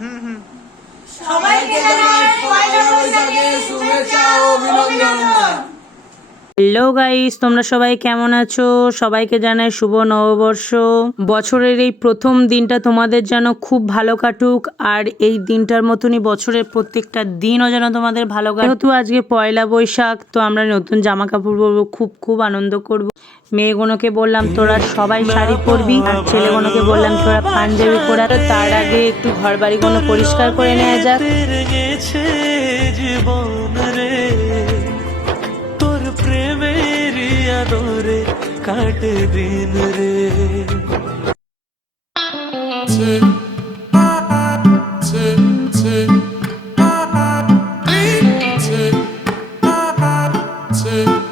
হুম হুম। সবাইকে জানাই পয়লা বৈশাখের শুভেচ্ছা ও অভিনন্দন। হ্যালো গাইস তোমরা সবাই কেমন আছো? সবাইকে জানাই শুভ নববর্ষ। বছরের এই প্রথম দিনটা তোমাদের যেন খুব ভালো কাটুক, আর এই দিনটার মতনই বছরের প্রত্যেকটা দিনও যেন তোমাদের ভালো কাটুক। যেহেতু আজকে পয়লা বৈশাখ, তো আমরা নতুন জামা কাপড় পরবো, খুব খুব আনন্দ করব। মেয়েগুলোকে বললাম, তোরা সবাই শাড়ি পরবি। আর ছেলেগুলোকে বললাম, তোরা পাঞ্জাবি পরে। তার আগে একটু ঘর বাড়িগুলো পরিষ্কার করে নেওয়া যাক। আদরে কাটে দিন রে কোথায়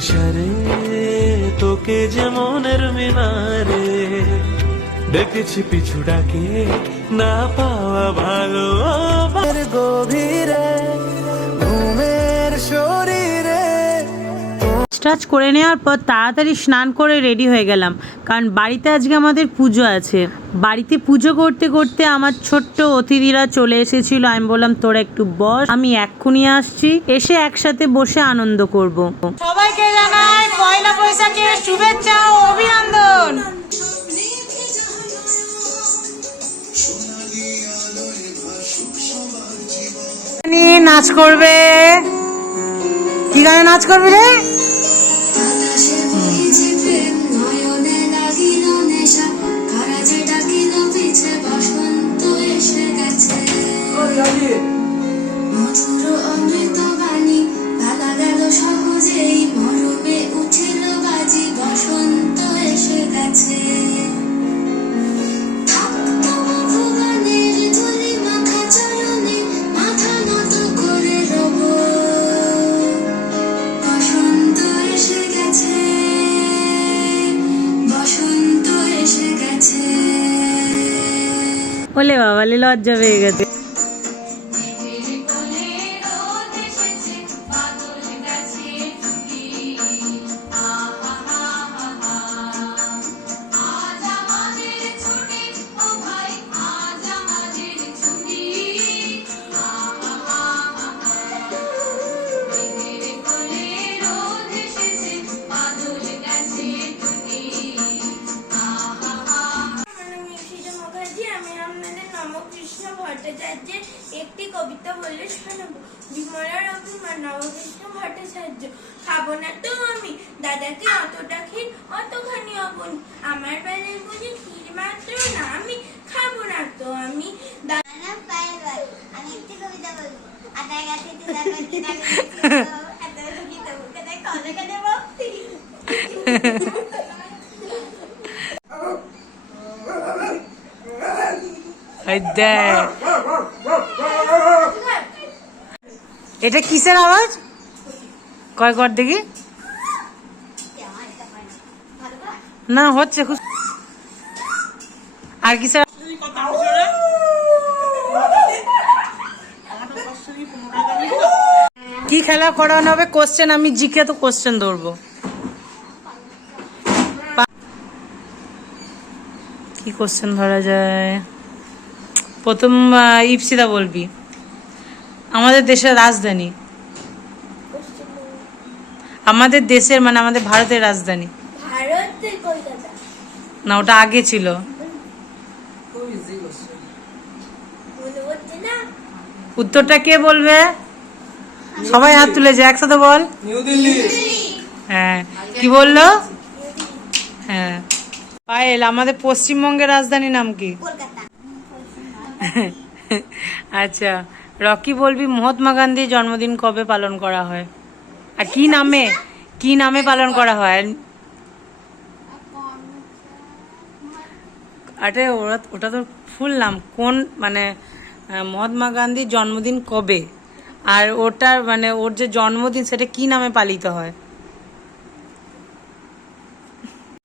পিসারে তোকে যেমনের মিনারে ডেকেছি পিছু ডাকে না পাওয়া ভালো গভীরে ঘুমের শরীরে টাচ করে নেওয়ার পর তাড়াতাড়ি স্নান করে রেডি হয়ে গেলাম। কারণ বাড়িতে আজকে আমাদের পুজো আছে। বাড়িতে পুজো করতে করতে আমার ছোট্ট অতিথিরা চলে এসেছিল। আমি বললাম তোরা একটু বস আমি এক্ষুনি আসছি। এসে একসাথে বসে আনন্দ করব। সবাইকে জানাই পয়লা বৈশাখের শুভেচ্ছা ও অভিনন্দন। নাচ করবে? কি গানে নাচ করবি রে? লজ্জা পেয়ে গেছে। নবকৃষ্ণ ভট্টাচার্য খাব না তো আমি। দাদাকে অতটা ক্ষীর অতখানি অগুণ। আমার বেলায় বুঝি ক্ষীর মাত্র না আমি। খাব না তো আমি। দাদা আদায় গাছে তুলা এত ভক্তি এই দেখ। এটা কিসের আওয়াজ? কয় কর দেখি। না, হচ্ছে আর কিসের কি খেলা করানো হবে? কোশ্চেন আমি জিকে তো কোশ্চেন ধরবো। কি কোশ্চেন ধরা যায়? প্রথম ইপসিদা বলবি। আমাদের দেশের রাজধানী। আমাদের দেশের মানে আমাদের ভারতের রাজধানী। না ওটা আগে ছিল। উত্তরটা কে বলবে? সবাই হাত তুলে তুলেছে একসাথে বল। হ্যাঁ কি বলল? হ্যাঁ। পায়েল আমাদের পশ্চিমবঙ্গের রাজধানীর নাম কি? আচ্ছা রকি বলবি মহাত্মা গান্ধীর জন্মদিন কবে পালন করা হয়? আর কি নামে? কি নামে পালন করা হয়? আরে ওরা ওটা তো ফুল নাম। কোন মানে মহাত্মা গান্ধীর জন্মদিন কবে? আর ওটার মানে ওর যে জন্মদিন সেটা কি নামে পালিত হয়?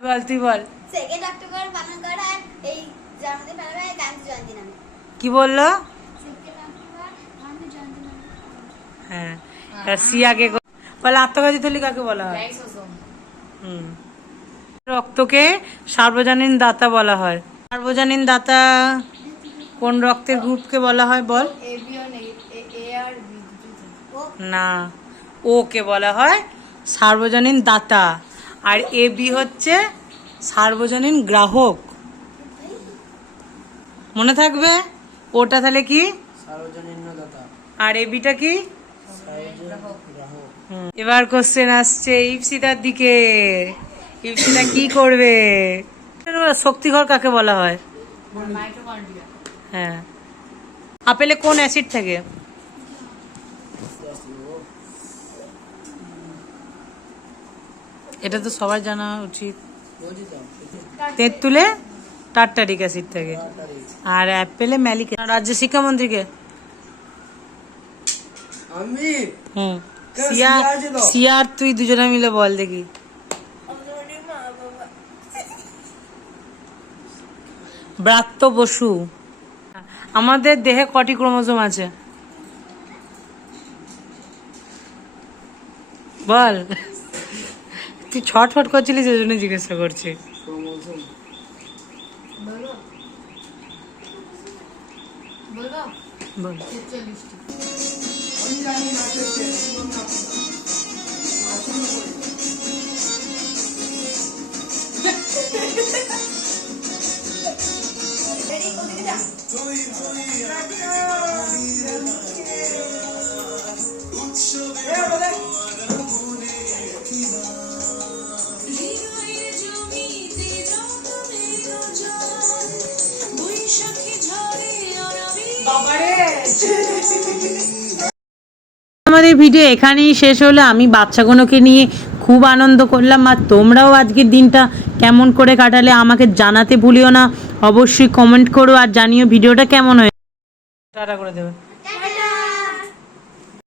বল তুই বল। সেকেন্ড অক্টোবর পালন করা হয় এই জন্মদিন পালন করা হয় গান্ধী জয়ন্তী নামে কি বলল সেকেন্ড অক্টোবর গান্ধী জয়ন্তী নামে হ্যাঁ। সিয়াকে ক- বলে আত্মঘাতী থলি কাকে বলা হয়? হুম। রক্তকে সার্বজনীন দাতা বলা হয়। সার্বজনীন দাতা কোন রক্তের গ্রুপকে বলা হয় বল? না। ওকে বলা হয় সার্বজনীন দাতা। আর এ বি হচ্ছে সার্বজনীন গ্রাহক। মনে থাকবে? ওটা তাহলে কি? আর এ বিটা কি? এবার কোশ্চেন আসছে ইপসিতার দিকে। ইপসিতা কি করবে? শক্তিঘর কাকে বলা হয়? হ্যাঁ। আপেলে কোন অ্যাসিড থাকে? এটা তো সবার জানা উচিত। তেঁতুলে টার্টারিক অ্যাসিড থাকে। আর অ্যাপেলে ম্যালিক রাজ্য শিক্ষামন্ত্রীকে আমি হুম। সিয়া সিয়া আর তুই দুজনে মিলে বল দেখি। আমাদের ব্রাত্য বসু। আমাদের দেহে কটি ক্রোমোজোম আছে? বল। তুই ছটফট করছিলিস সেই জন্য জিজ্ঞাসা করছি। বল। আমি জানি নাচের শেষ বাবারে আমাদের ভিডিও এখানেই শেষ হলো। আমি বাচ্চাগুলোকে নিয়ে খুব আনন্দ করলাম। আর তোমরাও আজকের দিনটা কেমন করে কাটালে আমাকে জানাতে ভুলিও না। অবশ্যই কমেন্ট করো আর জানিও ভিডিওটা কেমন হয়েছে। টাটা করে দেবে।